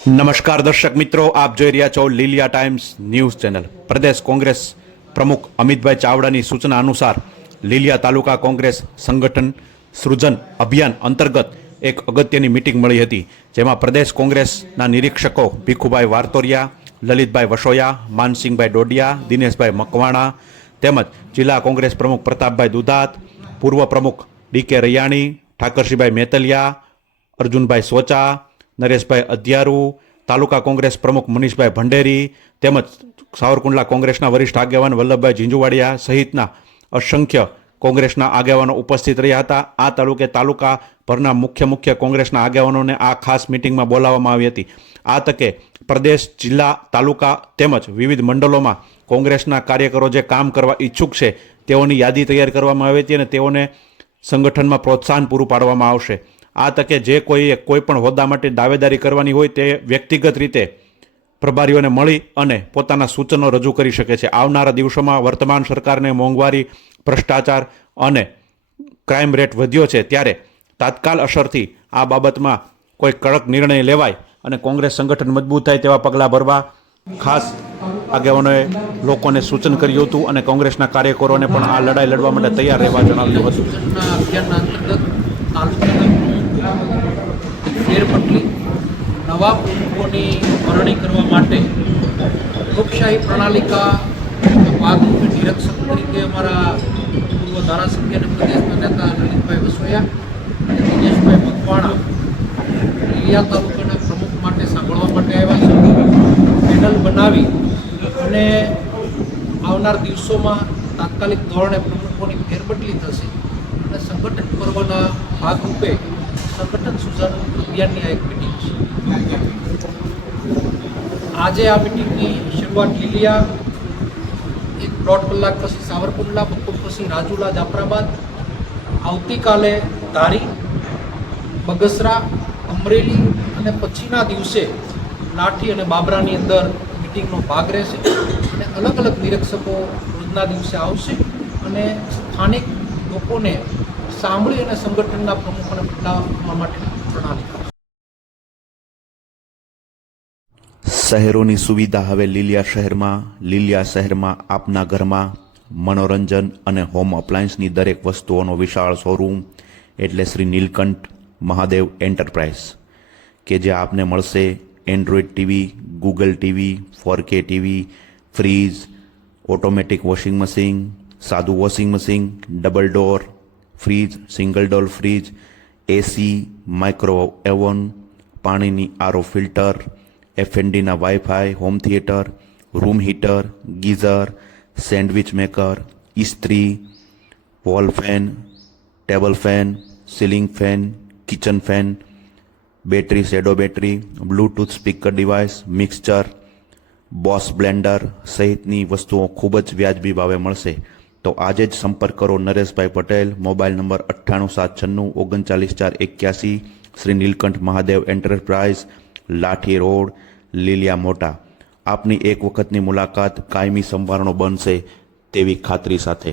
નમસ્કાર દર્શક મિત્રો, આપ જોઈ રહ્યા છો લીલિયા ટાઈમ્સ ન્યૂઝ ચેનલ. પ્રદેશ કોંગ્રેસ પ્રમુખ અમિતભાઈ ચાવડાની સૂચના અનુસાર લીલિયા તાલુકા કોંગ્રેસ સંગઠન સૃજન અભિયાન અંતર્ગત એક અગત્યની મિટિંગ મળી હતી, જેમાં પ્રદેશ કોંગ્રેસના નિરીક્ષકો ભીખુભાઈ વારતોરિયા, લલિતભાઈ વસોયા, માનસિંહભાઈ ડોડિયા, દિનેશભાઈ મકવાણા તેમજ જિલ્લા કોંગ્રેસ પ્રમુખ પ્રતાપભાઈ દુધાત, પૂર્વ પ્રમુખ ડી કે રૈયાણી ઠાકરસિંહભાઈ મેતલિયા, અર્જુનભાઈ સોચા નરેશભાઈ અધ્યારુ, તાલુકા કોંગ્રેસ પ્રમુખ મનીષભાઈ ભંડેરી તેમજ સાવરકુંડલા કોંગ્રેસના વરિષ્ઠ આગેવાન વલ્લભભાઈ ઝીંઝુવાડિયા સહિતના અસંખ્ય કોંગ્રેસના આગેવાનો ઉપસ્થિત રહ્યા હતા. આ તાલુકે તાલુકા ભરના મુખ્ય મુખ્ય કોંગ્રેસના આગેવાનોને આ ખાસ મિટિંગમાં બોલાવવામાં આવી હતી. આ તકે પ્રદેશ, જિલ્લા, તાલુકા તેમજ વિવિધ મંડળોમાં કોંગ્રેસના કાર્યકરો જે કામ કરવા ઈચ્છુક છે તેઓની યાદી તૈયાર કરવામાં આવી હતી અને તેઓને સંગઠનમાં પ્રોત્સાહન પૂરું પાડવામાં આવશે. આ તકે જે કોઈએ કોઈ પણ હોદ્દા માટે દાવેદારી કરવાની હોય તે વ્યક્તિગત રીતે પ્રભારીઓને મળી અને પોતાના સૂચનો રજૂ કરી શકે છે. આવનારા દિવસોમાં વર્તમાન સરકારને મોંઘવારી, ભ્રષ્ટાચાર અને ક્રાઇમ રેટ વધ્યો છે ત્યારે તાત્કાલ અસરથી આ બાબતમાં કોઈ કડક નિર્ણય લેવાય અને કોંગ્રેસ સંગઠન મજબૂત થાય તેવા પગલાં ભરવા ખાસ આગેવાનોએ લોકોને સૂચન કર્યું હતું અને કોંગ્રેસના કાર્યકરોને પણ આ લડાઈ લડવા માટે તૈયાર રહેવા જણાવ્યું હતું. ફેરપટલી નવા પ્રમુખોની વરણી કરવા માટે લોકશાહી પ્રણાલિકા ભાગરૂપે નિરીક્ષક તરીકે અમારા પૂર્વ ધારાસભ્ય અને પ્રદેશના નેતા લલિતભાઈ વસોયા અને દિનેશભાઈ મકવાણા લીલિયા તાલુકાના પ્રમુખ માટે સાંભળવા માટે આવ્યા છે. પેનલ બનાવી અને આવનાર દિવસોમાં તાત્કાલિક ધોરણે પ્રમુખોની ફેરબદલી થશે અને સંગઠન પર્વના ભાગરૂપે સંગઠન સુજાનું અભિયાનની આ એક મિટિંગ છે. આજે આ મિટિંગની શરૂઆત લીલિયા એક દોઢ કલાક પછી સાવરકુંડલા બપોર પછી રાજુલા જાફરાબાદ આવતીકાલે ધારી બગસરા અમરેલી અને પછીના દિવસે લાઠી અને બાબરાની અંદર મિટિંગનો ભાગ રહેશે અને અલગ અલગ નિરીક્ષકો રોજના દિવસે આવશે અને સ્થાનિક લોકોને સાંભળી અને સંગઠનના પ્રમુખોને બદલાવવા માટે પ્રણાલી શહેરોની સુવિધા હવે લીલિયા શહેરમાં લીલિયા શહેરમાં, આપના ઘરમાં, મનોરંજન અને હોમ અપ્લાયન્સની દરેક વસ્તુઓનો વિશાળ શોરૂમ એટલે શ્રી નીલકંઠ મહાદેવ એન્ટરપ્રાઇઝ કે જે આપને મળશે android TV, Google TV four K TV, fridge, automatic washing machine, સાદું washing machine double door fridge single door fridge AC micro oven પાણીની આરો filter એફએનડીના WiFi home theatre room heater geyser sandwich maker ઇસ્ત્રી wall fan table fan ceiling fan kitchen fan battery shadow battery Bluetooth speaker device mixture boss blender સહિતની વસ્તુઓ ખૂબ જ વ્યાજબી ભાવે મળશે તો આજે જ સંપર્ક કરો નરેશભાઈ પટેલ, મોબાઈલ નંબર અઠ્ઠાણું સાત છન્નું, ઓગણચાલીસ ચાર એક્યાસી, શ્રી નીલકંઠ મહાદેવ એન્ટરપ્રાઇઝ, લાઠી રોડ, લીલિયા મોટા. આપની એક વખતની મુલાકાત કાયમી સંભારણો બનશે તેવી ખાતરી સાથે.